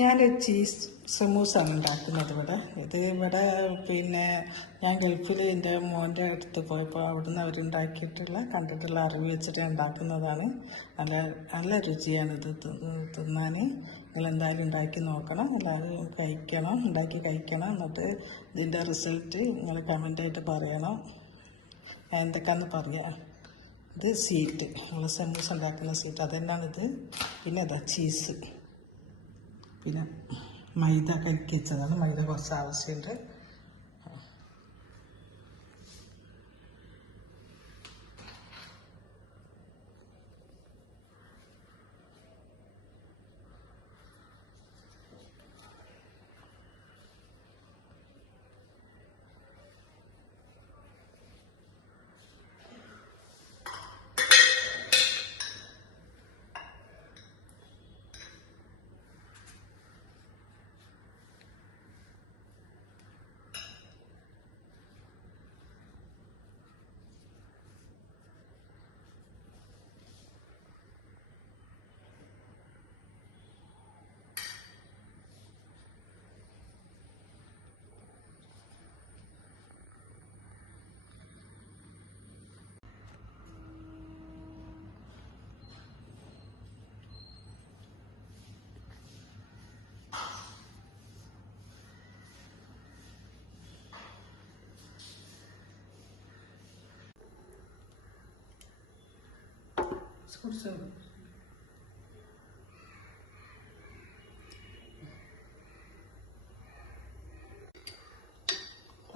ഞാൻ ചീസ് സമൂസാണ് ഉണ്ടാക്കുന്നത് ഇവിടെ. ഇവിടെ പിന്നെ ഞാൻ ഗൾഫിൽ എൻ്റെ മോൻ്റെ അടുത്ത് പോയപ്പോൾ അവിടുന്ന് അവരുണ്ടാക്കിയിട്ടുള്ള കണ്ടിട്ടുള്ള അറിവ് വെച്ചിട്ട് ഉണ്ടാക്കുന്നതാണ്. നല്ല നല്ല രുചിയാണ് ഇത് തിന്നാൻ. നിങ്ങളെന്തായാലും ഉണ്ടാക്കി നോക്കണം, എല്ലാവരും കഴിക്കണം, ഉണ്ടാക്കി കഴിക്കണം. എന്നിട്ട് ഇതിൻ്റെ റിസൾട്ട് നിങ്ങൾ കമൻ്റായിട്ട് പറയണം. എന്തൊക്കെയാണെന്ന് പറയാം. ഇത് സീറ്റ്, നമ്മൾ സമൂസ ഉണ്ടാക്കുന്ന സീറ്റ് അതെന്നാണിത്. പിന്നെ അതാ ചീസ്, പിന്നെ മൈദ കലക്കി വെച്ചതാണ്. മൈദ കുറച്ച് ആവശ്യമുണ്ട്.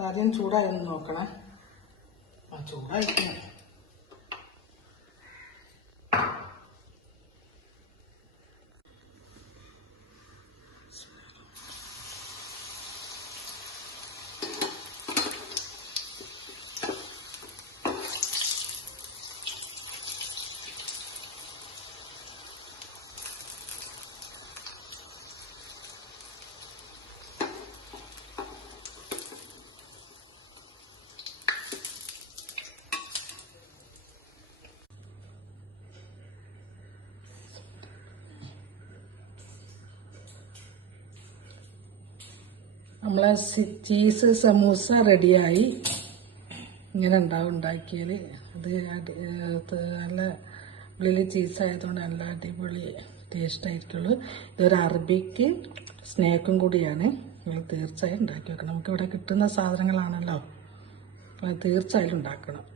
ആദ്യം ചൂടായൊന്ന് നോക്കണേ. ചൂടായിരിക്കണം. നമ്മളെ ചീസ് സമൂസ റെഡിയായി. ഇങ്ങനെ ഉണ്ടാവും ഉണ്ടാക്കിയാൽ. അത് നല്ല ഉള്ളിൽ ചീസായതുകൊണ്ട് നല്ല അടിപൊളി ടേസ്റ്റ് ആയിരിക്കുള്ളൂ. ഇതൊരു അറബിക്ക് സ്നാക്കും കൂടിയാണ്. നിങ്ങൾ തീർച്ചയായും ഉണ്ടാക്കി വെക്കണം. നമുക്കിവിടെ കിട്ടുന്ന സാധനങ്ങളാണല്ലോ, അപ്പോൾ തീർച്ചയായും ഉണ്ടാക്കണം.